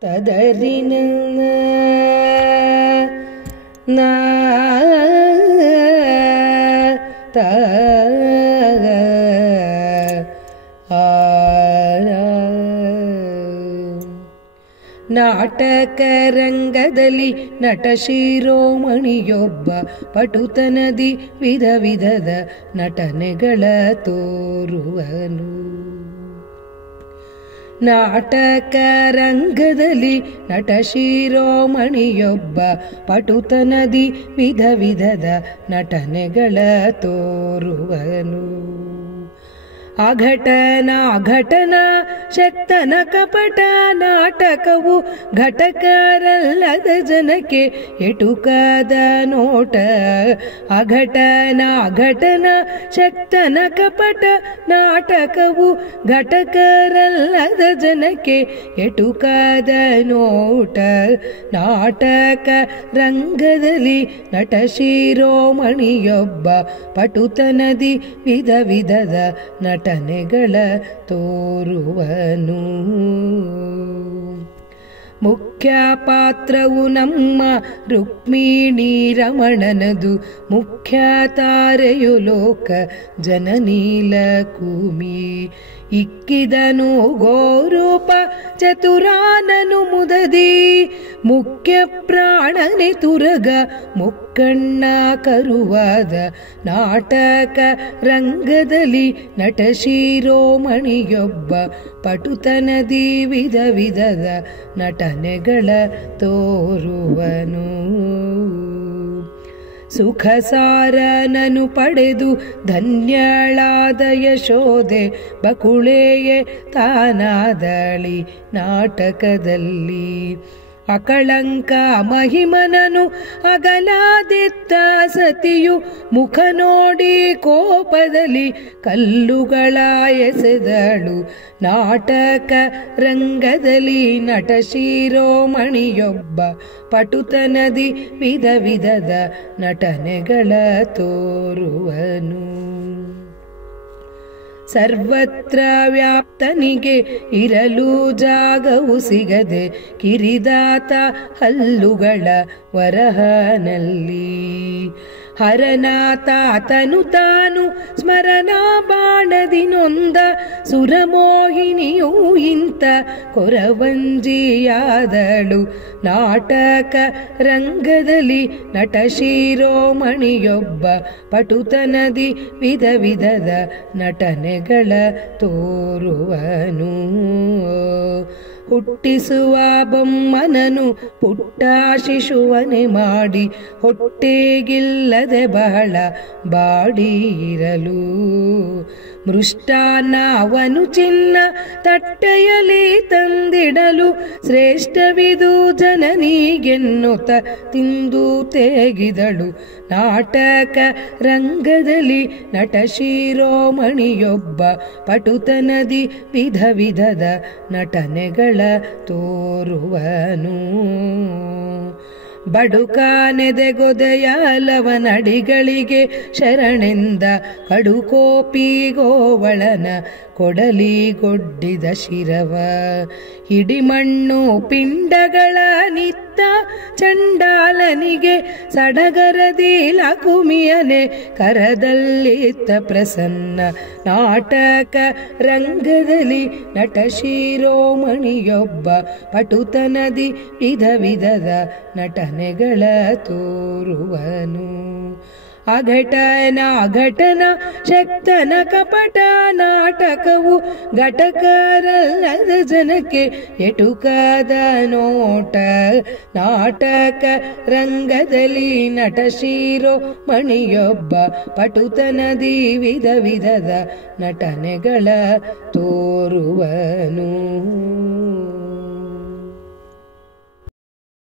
ತದರಿನ ನಾ ತ ನಾಟಕ ರಂಗದಲ್ಲಿ ನಟ ಶಿರೋಮಣಿಯೊಬ್ಬ ಪಟುತನದಿ ವಿಧ ವಿಧದ ನಟನೆಗಳ ತೋರುವನು. ನಾಟಕ ರಂಗದಲ್ಲಿ ನಟ ಶಿರೋಮಣಿಯೊಬ್ಬ ಪಟುತನದಿ ವಿಧ ವಿಧದ ನಟನೆಗಳ ತೋರುವನು. ಅಘಟನ ಅಘಟನ ಶಕ್ತನ ಕಪಟ ನಾಟಕವು ಘಟಕರಲ್ಲದ ಜನಕ್ಕೆ ಎಟುಕದ ನೋಟ. ಅಘಟನ ಅಘಟನ ಶಕ್ತನ ಕಪಟ ನಾಟಕವು ಘಟಕರಲ್ಲದ ಜನಕ್ಕೆ ಎಟುಕದ ನೋಟ. ನಾಟಕ ರಂಗದಲ್ಲಿ ನಟ ಶಿರೋಮಣಿಯೊಬ್ಬ ಪಟುತನದಿ ವಿಧ ವಿಧದ ನಟನೆಗಳ ತೋರುವನು. ಮುಖ್ಯ ಪಾತ್ರವು ನಮ್ಮ ರುಕ್ಮಿಣಿ ರಮಣನದು. ಮುಖ್ಯ ತಾರೆಯು ಲೋಕ ಜನನೀಲ ಕೂಮಿ. ಇಕ್ಕಿದನು ಗೋರೂಪ ಚತುರಾನನು ಮುದದಿ. ಮುಖ್ಯ ಪ್ರಾಣನೆ ತುರಗ ಮುಕ್ಕಣ್ಣ ಕರುವಾದ. ನಾಟಕ ರಂಗದಲ್ಲಿ ನಟ ಶಿರೋಮಣಿಯೊಬ್ಬ ಪಟುತನದಿ ವಿಧ ವಿಧದ ನಟನೆಗಳ ತೋರುವನು. ಸುಖ ಸಾರನನು ಪಡೆದು ಧನ್ಯಳಾದ ಯಶೋದೆ ಬಕುಳೆಯೇ ತಾನಾದಳಿ ನಾಟಕದಲ್ಲಿ. ಅಕಳಂಕ ಮಹಿಮನನು ಅಗಲಾದಿತ್ತ ಸತಿಯು ಮುಖ ನೋಡಿ ಕೋಪದಲ್ಲಿ ಕಲ್ಲುಗಳ ಎಸೆದಳು. ನಾಟಕ ರಂಗದಲ್ಲಿ ನಟ ಶಿರೋಮಣಿಯೊಬ್ಬ ಪಟುತನದಿ ವಿಧ ವಿಧದ ನಟನೆಗಳ ತೋರುವನು. ಸರ್ವತ್ರ ವ್ಯಾಪ್ತನಿಗೆ ಇರಲು ಜಾಗವು ಸಿಗದೆ ಕಿರಿದಾತ ಹಲ್ಲುಗಳ ವರಹನಲ್ಲಿ. ಹರನಾತಾತನು ತಾನು ಸ್ಮರಣ ಬಾಣದಿ ನೊಂದ. ಸುರಮೋಹಿನಿಯೂ ಇಂಥ ಕೊರವಂಜಿಯಾದಳು. ನಾಟಕ ರಂಗದಲ್ಲಿ ನಟ ಶಿರೋಮಣಿಯೊಬ್ಬ ಪಟುತನದಿ ವಿಧ ವಿಧದ ನಟನೆಗಳ ತೋರುವನು. ಹುಟ್ಟಿಸುವ ಬೊಮ್ಮನನು ಪುಟ್ಟ ಶಿಶುವನೆ ಮಾಡಿ ಹೊಟ್ಟೆಗಿಲ್ಲದೆ ಬಹಳ ಬಾಡಿಯಿರಲು. ಮೃಷ್ಟಾನ್ನವನು ಚಿನ್ನ ತಟ್ಟೆಯಲ್ಲಿ ತಂದಿಡಲು. ಶ್ರೇಷ್ಠವಿದು ಜನನಿಗೆನ್ನುತ್ತ ತಿಂದು ತೇಗಿದಳು. ನಾಟಕ ರಂಗದಲ್ಲಿ ನಟ ಶಿರೋಮಣಿಯೊಬ್ಬ ಪಟುತನದಿ ವಿಧ ವಿಧದ ನಟನೆಗಳ ತೋರುವನು. ಬಡುಕಾನೆದೆಗೊದೆಯಾಲವನಡಿಗಳಿಗೆ ಶರಣೆಂದ ಕಡುಕೋಪಿ ಗೋವಳನ ಕೊಡಲಿಗೊಡ್ಡಿದ ಶಿರವ. ಹಿಡಿಮಣ್ಣು ಪಿಂಡಗಳ ನಿತ್ತ ಚಂಡಾಲನಿಗೆ ಸಡಗರದಿ ಲಕುಮಿಯನೆ ಕರದಲ್ಲಿತ್ತ ಪ್ರಸನ್ನ. ನಾಟಕ ರಂಗದಲ್ಲಿ ನಟ ಶಿರೋಮಣಿಯೊಬ್ಬ ಪಟುತನದಿ ವಿಧ ವಿಧದ ನಟನೆಗಳ ತೋರುವನು. ಅಘಟನ ಅಘಟನ ಶಕ್ತನ ಕಪಟ ನಾಟಕವು ಘಟಕರಲ್ಲದ ಜನಕ್ಕೆ ಎಟುಕದ ನೋಟ. ನಾಟಕ ರಂಗದಲ್ಲಿ ನಟ ಶಿರೋಮಣಿಯೊಬ್ಬ ಪಟುತನದಿ ವಿಧ ವಿಧದ ನಟನೆಗಳ ತೋರುವನು.